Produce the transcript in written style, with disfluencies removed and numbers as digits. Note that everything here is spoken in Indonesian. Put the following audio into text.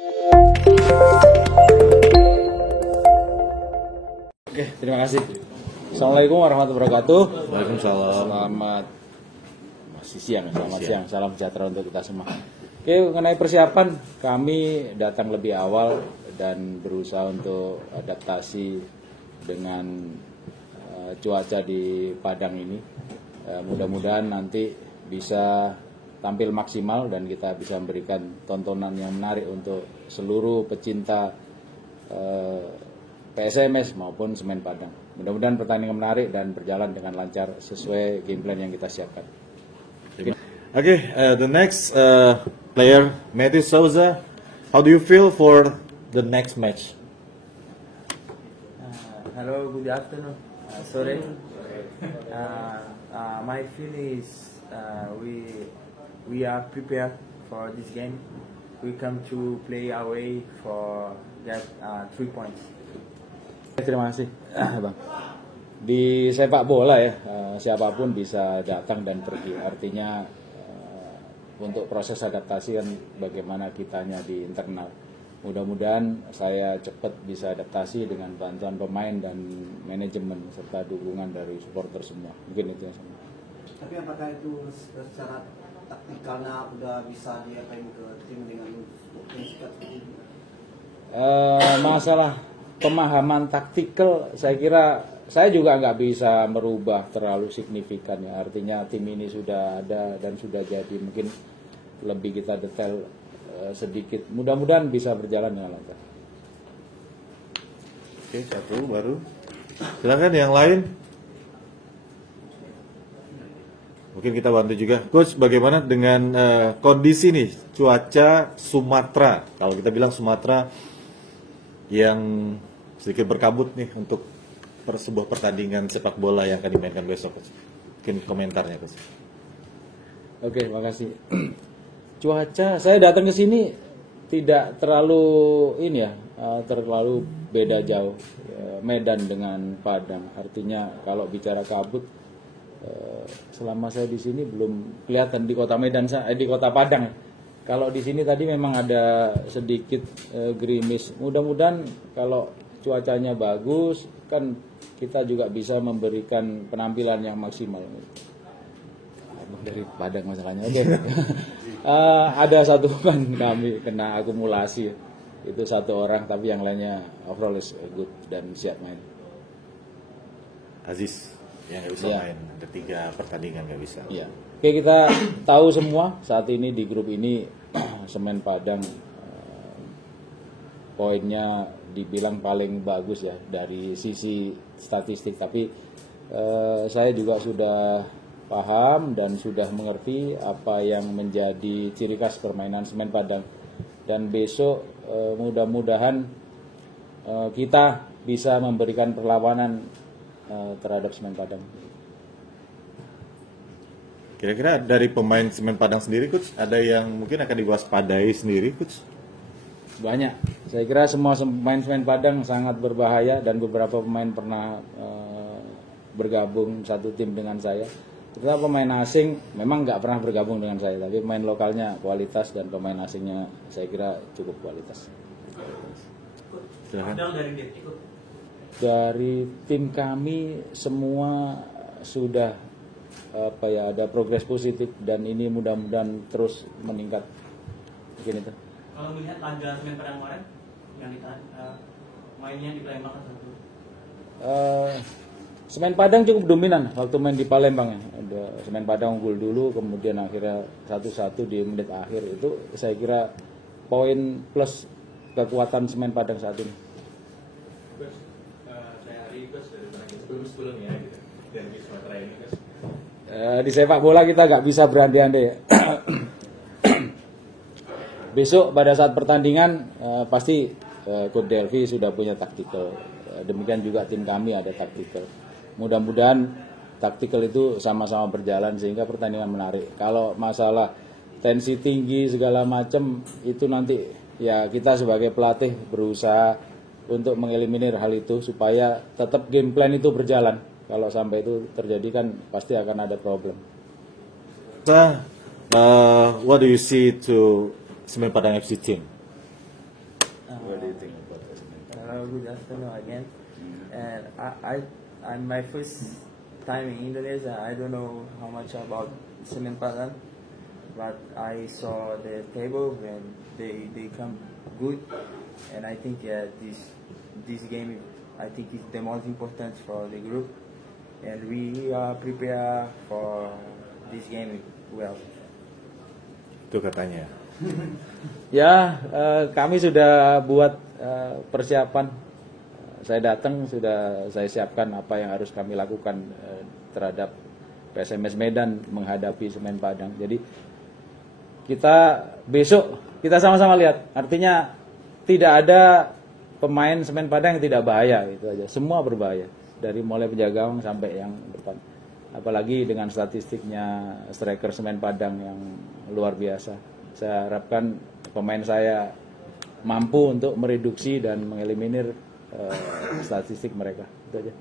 Oke, terima kasih. Assalamualaikum warahmatullahi wabarakatuh. Waalaikumsalam. Selamat masih siang, selamat siang. Salam sejahtera untuk kita semua. Oke, mengenai persiapan, kami datang lebih awal dan berusaha untuk adaptasi dengan cuaca di Padang ini. Mudah-mudahan nanti bisa tampil maksimal dan kita bisa memberikan tontonan yang menarik untuk seluruh pecinta PSMS maupun Semen Padang. Mudah-mudahan pertandingan menarik dan berjalan dengan lancar sesuai game plan yang kita siapkan. Okay, the next player, Matthew Souza. How do you feel for the next match? Hello, good afternoon. Sorry. My feeling is we are prepared for this game. We come to play away for get 3 points. Terima kasih, Bang. Di sepak bola ya, siapapun bisa datang dan pergi. Artinya untuk proses adaptasi kan bagaimana kitanya di internal. Mudah-mudahan saya cepat bisa adaptasi dengan bantuan pemain dan manajemen serta dukungan dari supporter semua. Mungkin itu yang sama. Tapi apakah itu secara taktikalnya udah bisa diapain ke tim dengan sikat? Masalah pemahaman taktikal, saya kira saya juga nggak bisa merubah terlalu signifikan ya. Artinya tim ini sudah ada dan sudah jadi, mungkin lebih kita detail sedikit. Mudah-mudahan bisa berjalan dengan lancar. Oke, satu baru. Silakan yang lain. Mungkin kita bantu juga, Coach. Bagaimana dengan kondisi nih cuaca Sumatera? Kalau kita bilang Sumatera yang sedikit berkabut nih untuk sebuah pertandingan sepak bola yang akan dimainkan besok, Coach. Mungkin komentarnya, Coach. Oke, makasih. Cuaca, saya datang ke sini tidak terlalu terlalu beda jauh Medan dengan Padang. Artinya kalau bicara kabut, selama saya di sini belum kelihatan di kota Medan, di kota Padang. Kalau di sini tadi memang ada sedikit gerimis. Mudah-mudahan kalau cuacanya bagus, kan kita juga bisa memberikan penampilan yang maksimal. Dari Padang masalahnya. Oke. Ada satu pemain kami kena akumulasi. Itu satu orang, tapi yang lainnya overall is good dan siap main. Aziz yang nggak bisa main, ada 3 pertandingan nggak bisa. Iya. Oke, kita tahu semua saat ini di grup ini Semen Padang poinnya dibilang paling bagus ya dari sisi statistik, tapi saya juga sudah paham dan sudah mengerti apa yang menjadi ciri khas permainan Semen Padang, dan besok mudah-mudahan kita bisa memberikan perlawanan terhadap Semen Padang. Kira-kira dari pemain Semen Padang sendiri, Coach, ada yang mungkin akan diwaspadai sendiri, Coach? Banyak. Saya kira semua pemain Semen Padang sangat berbahaya dan beberapa pemain pernah bergabung satu tim dengan saya. Terutama pemain asing memang nggak pernah bergabung dengan saya, tapi pemain lokalnya kualitas dan pemain asingnya saya kira cukup kualitas. Dari tim kami semua sudah ada progres positif dan ini mudah-mudahan terus meningkat. Mungkin itu. Kalau melihat laga Semen Padang kemarin yang mainnya di Palembang atau Semen Padang cukup dominan waktu main di Palembang ya. Ada Semen Padang unggul dulu, kemudian akhirnya 1-1 di menit akhir. Itu saya kira poin plus kekuatan Semen Padang saat ini. Saya Ari dari sebelumnya gitu. Dan di Sumatera ini Di sepak bola kita nggak bisa berandai-andai ya. Besok pada saat pertandingan pasti Coach Delvi sudah punya taktikal. Demikian juga tim kami ada taktikal. Mudah-mudahan taktikal itu sama-sama berjalan sehingga pertandingan menarik. Kalau masalah tensi tinggi segala macam itu nanti ya kita sebagai pelatih berusaha untuk mengeliminir hal itu supaya tetap game plan itu berjalan. Kalau sampai itu terjadi kan pasti akan ada problem. What do you see to Semen Padang FC team? What do you think about this? Hello, good afternoon again. And I'm my first time in Indonesia. I don't know how much about Semen Padang, but I saw the table when they come good, and I think this game I think is the most important for the group, and we are prepared for this game well. Itu katanya. Ya, kami sudah buat persiapan. Saya datang sudah saya siapkan apa yang harus kami lakukan terhadap PSMS Medan menghadapi Semen Padang. Jadi kita besok kita sama-sama lihat. Artinya tidak ada pemain Semen Padang yang tidak bahaya, itu aja. Semua berbahaya dari mulai penjaga gawang sampai yang depan. Apalagi dengan statistiknya striker Semen Padang yang luar biasa. Saya harapkan pemain saya mampu untuk mereduksi dan mengeliminir statistik mereka. Itu aja.